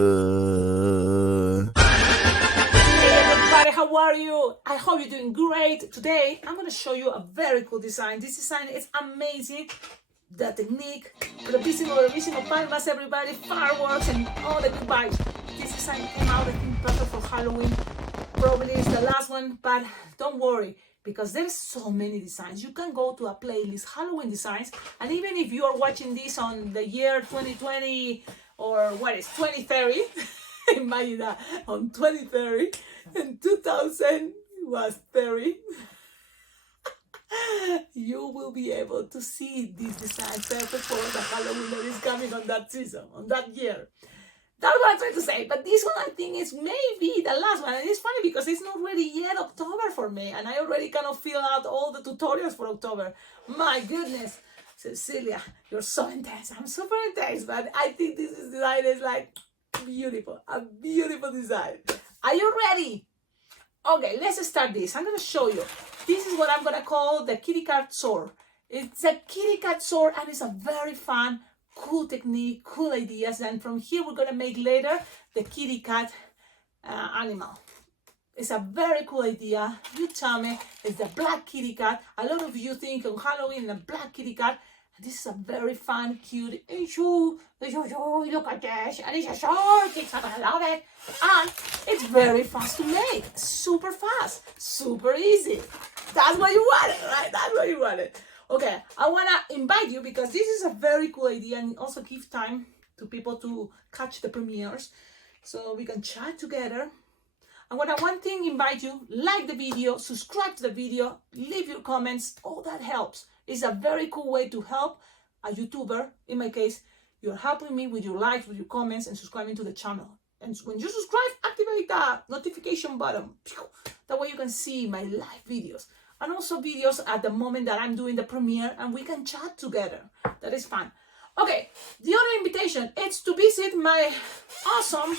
Hey everybody, how are you? I hope you're doing great. Today, I'm going to show you a very cool design. This design is amazing. The technique, revising palmas, everybody, fireworks, and all the good vibes. This design came out, I think, perfect for Halloween. Probably it's the last one, but don't worry, because there's so many designs. You can go to a playlist, Halloween designs, and even if you are watching this on the year 2020 or what is 2030, imagine that on 2030 and 2000 was 30. You will be able to see these designs perfect for the Halloween that is coming on that season, on that year. That's what I'm trying to say. But this one, I think, is maybe the last one. And it's funny because it's not ready yet October for me. And I already kind of fill out all the tutorials for October. My goodness. Cecilia, you're so intense. I'm super intense. But I think this design is like beautiful. A beautiful design. Are you ready? Okay, let's start this. I'm going to show you. This is what I'm going to call the kitty cat sword. It's a kitty cat sword and it's a very fun, cool technique, cool ideas. And from here, we're going to make later the kitty cat animal. It's a very cool idea. You tell me, it's the black kitty cat. A lot of you think on Halloween, the black kitty cat. This is a very fun, cute, look at this, and it's a short, kids are gonna love it. And it's very fast to make, super fast, super easy. That's what you wanted, right? That's what you wanted. Okay, I wanna invite you because this is a very cool idea and also give time to people to catch the premieres so we can chat together. I wanna one thing invite you, like the video, subscribe to the video, leave your comments, all that helps. It's a very cool way to help a YouTuber. In my case, you're helping me with your likes, with your comments, and subscribing to the channel. And when you subscribe, activate that notification button. That way you can see my live videos. And also videos at the moment that I'm doing the premiere, and we can chat together. That is fun. Okay, the other invitation is to visit my awesome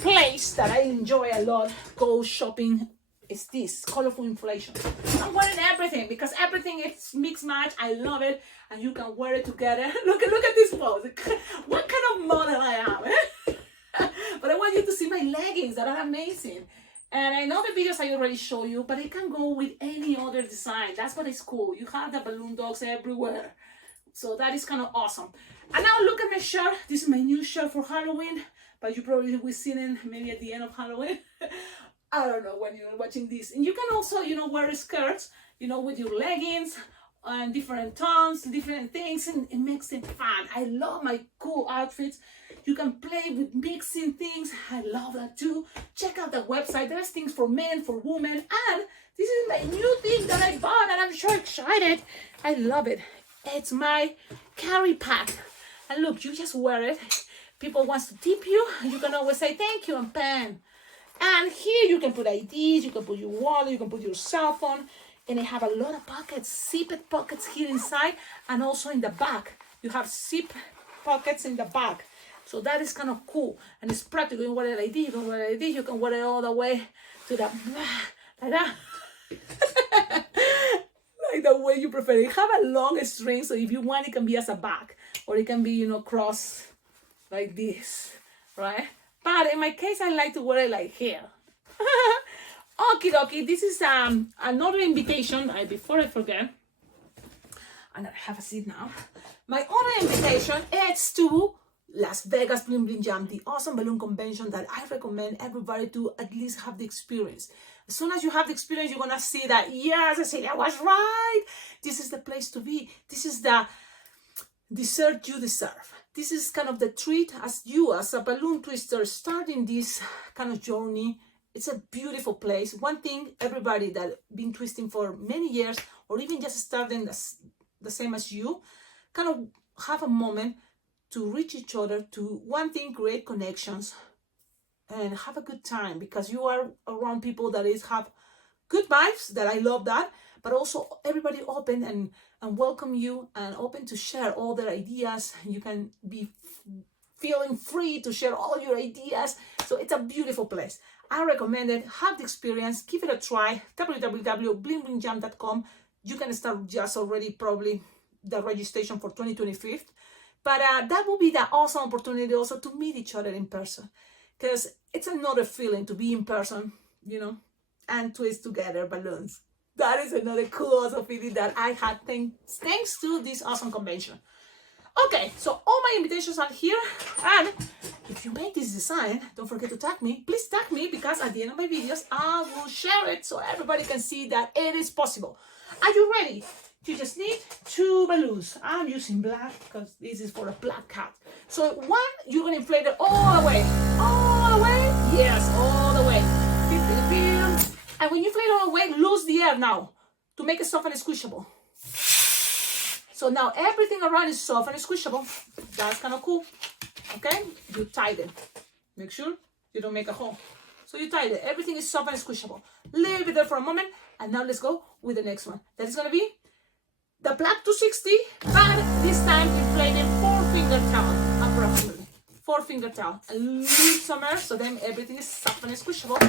place that I enjoy a lot, go shopping. Is this colorful inflation. I'm wearing everything because everything is mix match. I love it, and you can wear it together. Look at this pose. What kind of model I am? But I want you to see my leggings that are amazing. And I know the videos I already show you, but it can go with any other design. That's what is cool. You have the balloon dogs everywhere, so that is kind of awesome. And now look at my shirt. This is my new shirt for Halloween, but you probably will see it maybe at the end of Halloween. I don't know when you're watching this. And you can also, wear skirts, with your leggings and different tones, different things, and it makes it fun. I love my cool outfits. You can play with mixing things. I love that too. Check out the website. There's things for men, for women. And this is my new thing that I bought and I'm so excited. I love it. It's my carry pack. And look, you just wear it. People want to tip you. You can always say thank you and pen. And here you can put IDs, you can put your wallet, you can put your cell phone, and they have a lot of pockets, zipped pockets here inside, and also in the back. You have zip pockets in the back. So that is kind of cool, and it's practical. You can wear it like this, you can wear it like this, you can wear it all the way to the, like that. Like the way you prefer it. Have a long string, so if you want, it can be as a bag, or it can be, cross like this, right? But in my case, I like to wear it like here. Okie dokie, this is another invitation. Before I forget, I'm gonna have a seat now. My other invitation is to Las Vegas Bling Bling Jam, the awesome balloon convention that I recommend everybody to at least have the experience. As soon as you have the experience, you're gonna see that, yes, Cecilia was right. This is the place to be. This is the dessert you deserve. This is kind of the treat as you, as a balloon twister, starting this kind of journey. It's a beautiful place. One thing, everybody that been twisting for many years, or even just starting the same as you, kind of have a moment to reach each other, to one thing, create connections, and have a good time, because you are around people that have good vibes, that I love that, but also everybody open and welcome you and open to share all their ideas. You can be feeling free to share all your ideas. So it's a beautiful place. I recommend it. Have the experience. Give it a try. www.blingblingjam.com. You can start just already probably the registration for 2025. But that would be the awesome opportunity also to meet each other in person, because it's another feeling to be in person, you know, and twist together balloons. That is another cool awesome feeling that I had thanks to this awesome convention. Okay, so all my invitations are here, and if you make this design, don't forget to tag me. Please tag me, because at the end of my videos, I will share it so everybody can see that it is possible. Are you ready? You just need 2 balloons. I'm using black because this is for a black cat. So one, you're gonna inflate it all the way. All the way? Yes, all the way. And when you inflate it all the way, lose the air now to make it soft and squishable. So now everything around is soft and squishable. That's kind of cool. Okay? You tighten. Make sure you don't make a hole. So you tighten. Everything is soft and squishable. Leave it there for a moment. And now let's go with the next one. That is going to be the black 260, but this time inflating 4-finger towel, approximately. 4-finger towel. And leave some air, so then everything is soft and squishable.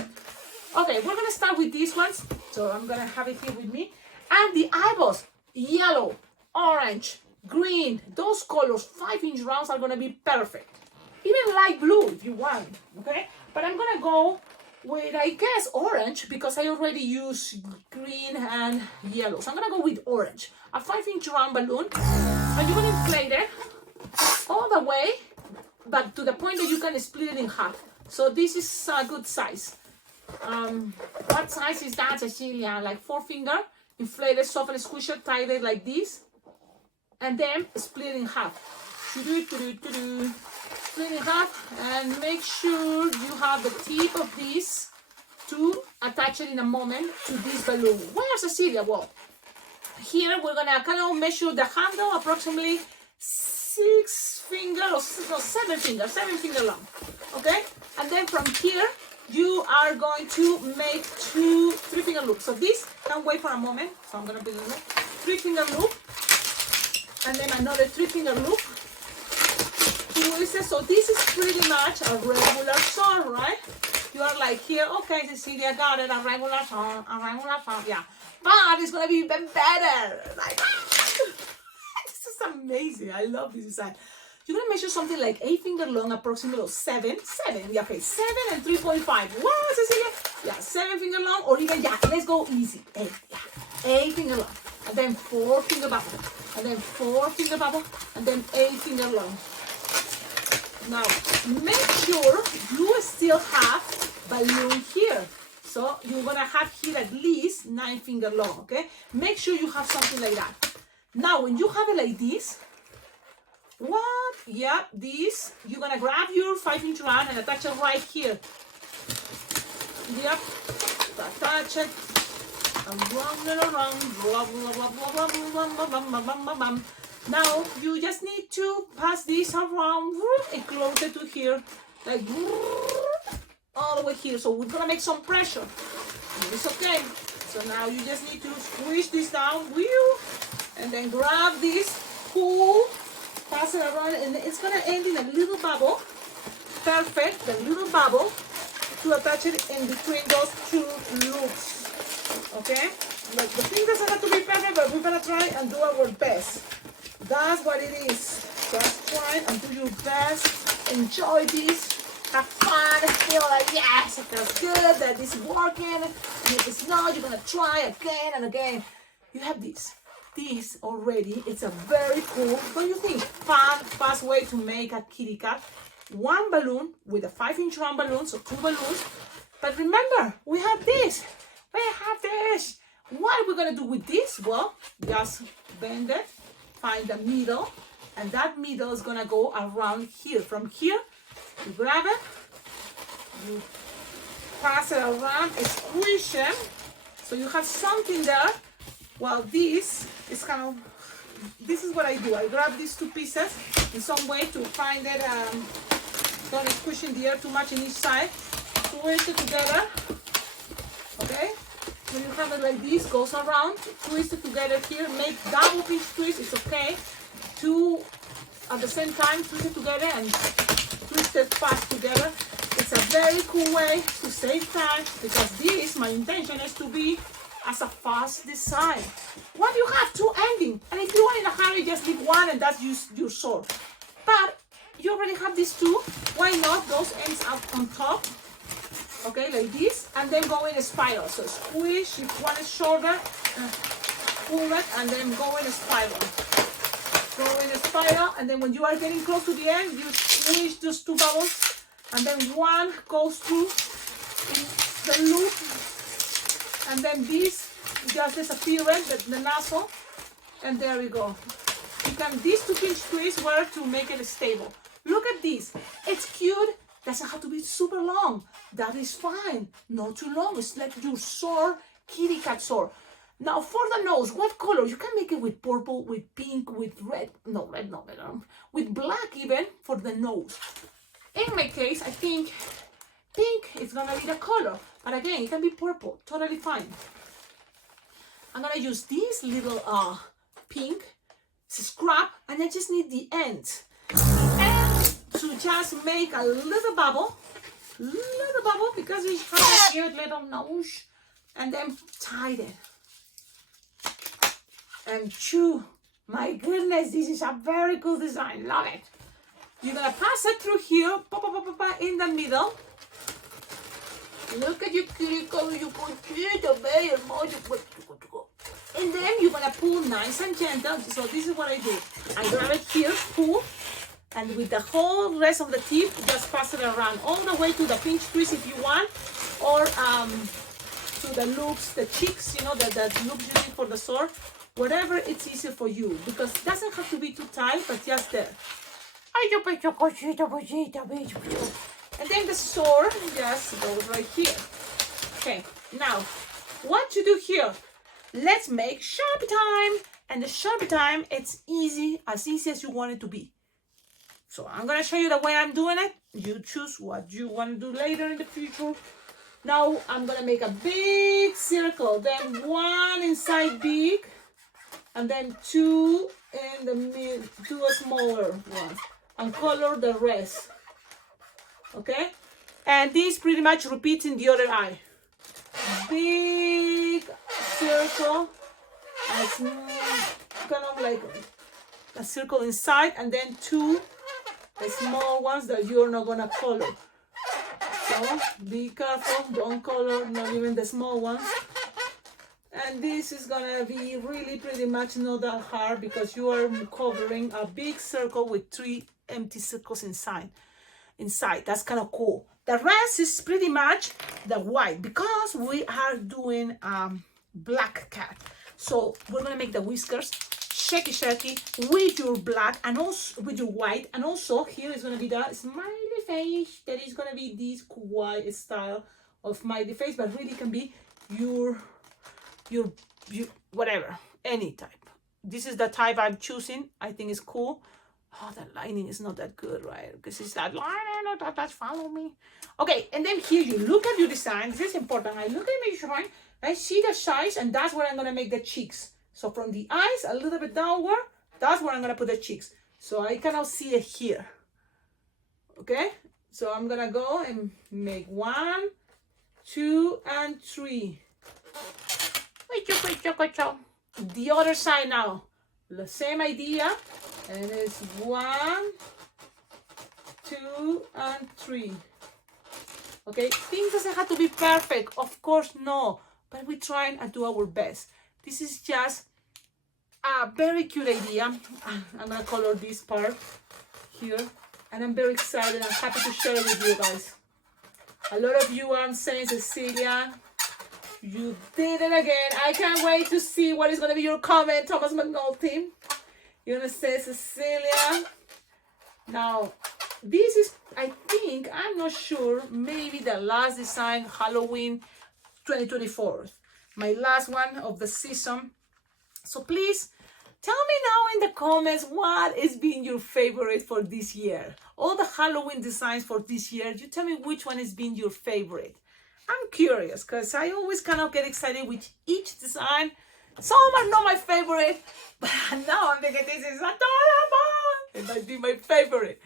Okay, we're going to start with these ones. So I'm going to have it here with me. And the eyeballs, yellow, orange, green, those colors, 5-inch rounds are going to be perfect. Even light blue if you want, okay? But I'm going to go with, I guess, orange, because I already used green and yellow. So I'm going to go with orange. A 5-inch round balloon. And you're going to inflate it all the way, but to the point that you can split it in half. So this is a good size. What size is that, Cecilia? Like 4-finger, inflate it, soft and squish it, tie it like this, and then split in half. Split in half, and make sure you have the tip of this to attach it in a moment to this balloon. Where's Cecilia? Well, here we're gonna kind of measure the handle, approximately 7 finger long. Okay, and then from here you are going to make 2 3-finger loops. So this can wait for a moment. So I'm gonna do this 3-finger loop, and then another 3-finger loop. So this is pretty much a regular song, right? You are like here, okay, Cecilia, got it, a regular song, yeah. But it's gonna be even better. Like, this is amazing. I love this design. You're gonna measure something like 8-finger long, approximately 7, yeah, okay, 7 and 3.5. Wow, Cecilia, yeah, 7-finger long, or even, yeah, let's go easy, 8, yeah, 8-finger long, and then 4-finger bubble, and then 4-finger bubble, and then 8-finger long. Now, make sure you still have balloon here. So you're gonna have here at least 9-finger long, okay? Make sure you have something like that. Now, when you have it like this, what? Yeah, this, you're gonna grab your 5-inch round and attach it right here. Yep, attach it, and run it around, blah, blah, blah, blah, blah, blah, blah, blah, blah, blah, blah, blah. Now, you just need to pass this around and close it to here, like all the way here. So we're gonna make some pressure. It's okay. So now you just need to squish this down, and then grab this, pull, pass it around, and it's gonna end in a little bubble. Perfect, the little bubble to attach it in between those 2 loops. Okay? Like, the thing doesn't have to be perfect, but we're gonna try and do our best. That's what it is. Just try and do your best. Enjoy this. Have fun. Feel like, yes, it feels good that this is working. And if it's not, you're going to try again and again. You have this. This already, it's a very cool, don't you think, fun, fast way to make a kitty cat. 1 balloon with a 5-inch round balloon, so 2 balloons. But remember, we have this. We have this. What are we going to do with this? Well, just bend it. Find the middle, and that middle is gonna go around here. From here, you grab it, you pass it around, and squish it, so you have something there. Well, this is kind of, this is what I do. I grab these 2 pieces in some way to find it, don't squish in the air too much in each side, twist it together, okay? When you have it like this, goes around, twist it together here, make double pinch twist, it's okay. 2 at the same time, twist it together and twist it fast together. It's a very cool way to save time, because this, my intention is to be as a fast design. What you have 2 ending, and if you are in a hurry, just leave 1 and that's your sword. But you already have these two. Why not those ends up on top? Okay, like this, and then go in a spiral. So squish, if one is shorter, pull it, and then go in a spiral. Go in a spiral, and then when you are getting close to the end, you squish those two bubbles, and then one goes through the loop, and then this just disappears, the nozzle, and there we go. These two pinch twists were to make it stable. Look at this. It's cute. Doesn't have to be super long. That is fine. Not too long. It's like your sword, kitty cat sword. Now for the nose, what color? You can make it with purple, with pink, with red. No, red, no, red. With black even for the nose. In my case, I think pink is gonna be the color. But again, it can be purple. Totally fine. I'm gonna use this little pink scrap, and I just need the end. To just make a little bubble because it has a cute little nose, and then tie it and chew. My goodness, this is a very cool design. Love it. You're gonna pass it through here, in the middle. Look at your cutie color, you put cute away your emoji. And then you're gonna pull nice and gentle. So this is what I do. I grab it here, pull, and with the whole rest of the tip, just pass it around all the way to the pinch twist if you want, or to the loops, the cheeks, you know, the loops you need for the sword. Whatever it's easier for you, because it doesn't have to be too tight, but just there. And then the sword just goes right here. Okay, now what to do here? Let's make Sharpie time. And the Sharpie time, it's easy, as easy as you want it to be. So I'm gonna show you the way I'm doing it. You choose what you want to do later in the future. Now I'm gonna make a big circle, then one inside big, and then two in the middle, two smaller ones, and color the rest. Okay? And this pretty much repeats in the other eye. Big circle, as kind of like a circle inside, and then two small ones that you're not gonna color. So be careful, don't color, not even the small ones. And this is gonna be really pretty much not that hard because you are covering a big circle with 3 empty circles inside. That's kind of cool. The rest is pretty much the white because we are doing black cat. So we're gonna make the whiskers shaky with your black and also with your white, and also here is gonna be the smiley face. That is gonna be this kawaii style of smiley face, but really can be your whatever, any type. This is the type I'm choosing. I think it's cool. Oh, the lining is not that good, right? Because it's that line, that's follow me. Okay, and then here you look at your design. This is important. I look at my design, I see the size, and that's where I'm gonna make the cheeks. So from the eyes a little bit downward, that's where I'm gonna put the cheeks. So I cannot see it here. Okay, so I'm gonna go and make 1, 2, and 3. The other side now, the same idea, and it's 1, 2, and 3. Okay, things doesn't have to be perfect, of course no, but we try and do our best. This is just a very cute idea. I'm gonna color this part here, and I'm very excited and happy to share it with you guys. A lot of you are saying, Cecilia, you did it again. I can't wait to see what is gonna be your comment, Thomas McNulty. You're gonna say, Cecilia. Now, this is, I think, I'm not sure, maybe the last design, Halloween 2024. My last one of the season. So please tell me now in the comments what has been your favorite for this year. All the Halloween designs for this year, you tell me which one has been your favorite. I'm curious because I always kind of get excited with each design. Some are not my favorite, but now I'm thinking this is adorable. It might be my favorite.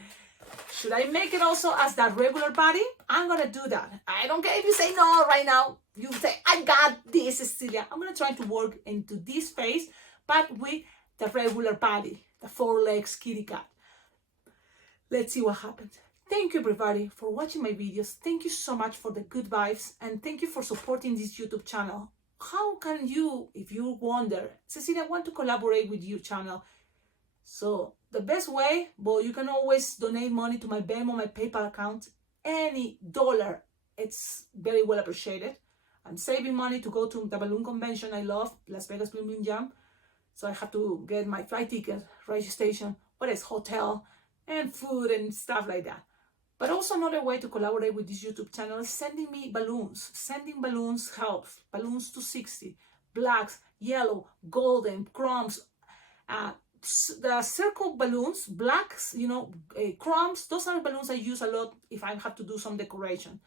Should I make it also as that regular body? I'm gonna do that. I don't care if you say no right now. You say, I got this, Cecilia. I'm gonna try to work into this face, but with the regular body, the 4 legs kitty cat. let's see what happens. Thank you everybody for watching my videos. Thank you so much for the good vibes, and thank you for supporting this YouTube channel. How can you, if you wonder, Cecilia, I want to collaborate with your channel. So the best way, well, you can always donate money to my Venmo, my PayPal account. Any dollar, it's very well appreciated. I'm saving money to go to the balloon convention I love, Las Vegas Balloon Jam. So I have to get my flight ticket, registration, what is hotel, and food and stuff like that. But also another way to collaborate with this YouTube channel is sending me balloons. Sending balloons helps. Balloons 260, blacks, yellow, golden, crumbs. The circle balloons, blacks, crumbs, those are balloons I use a lot if I have to do some decoration.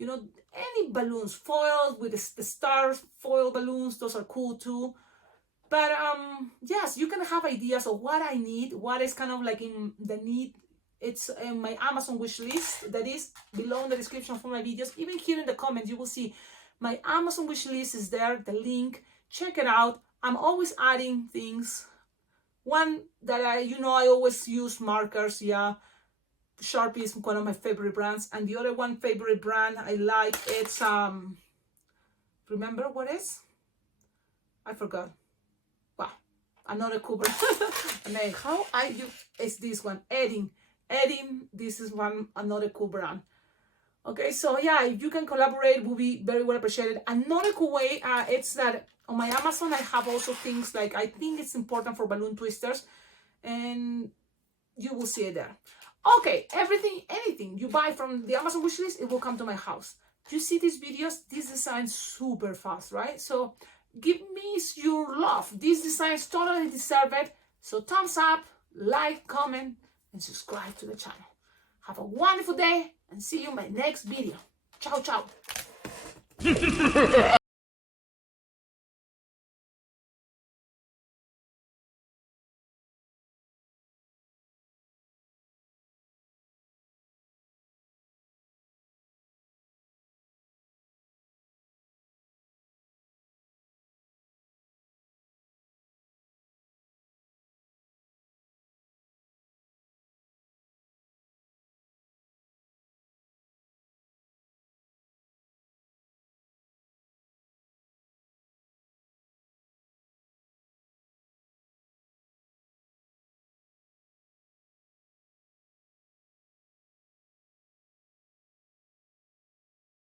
Any balloons, foil with the stars, foil balloons, those are cool too. But yes, you can have ideas of what I need, what is kind of like in the need. It's in my Amazon wish list that is below in the description for my videos. Even here in the comments, you will see my Amazon wish list is there, the link. Check it out. I'm always adding things. One that I always use markers, yeah. Sharpie is one of my favorite brands. And the other one favorite brand I like, it's, remember what is? I forgot. Wow, another cool brand. And then how I do is this one, Edding, this is another cool brand. Okay, so yeah, if you can collaborate, it will be very well appreciated. Another cool way, it's that on my Amazon, I have also things like, I think it's important for balloon twisters, and you will see it there. Okay, anything you buy from the Amazon wishlist, it will come to my house. You see these videos, these designs super fast, right? So give me your love. These designs totally deserve it. So thumbs up, like, comment, and subscribe to the channel. Have a wonderful day and see you in my next video. Ciao, ciao.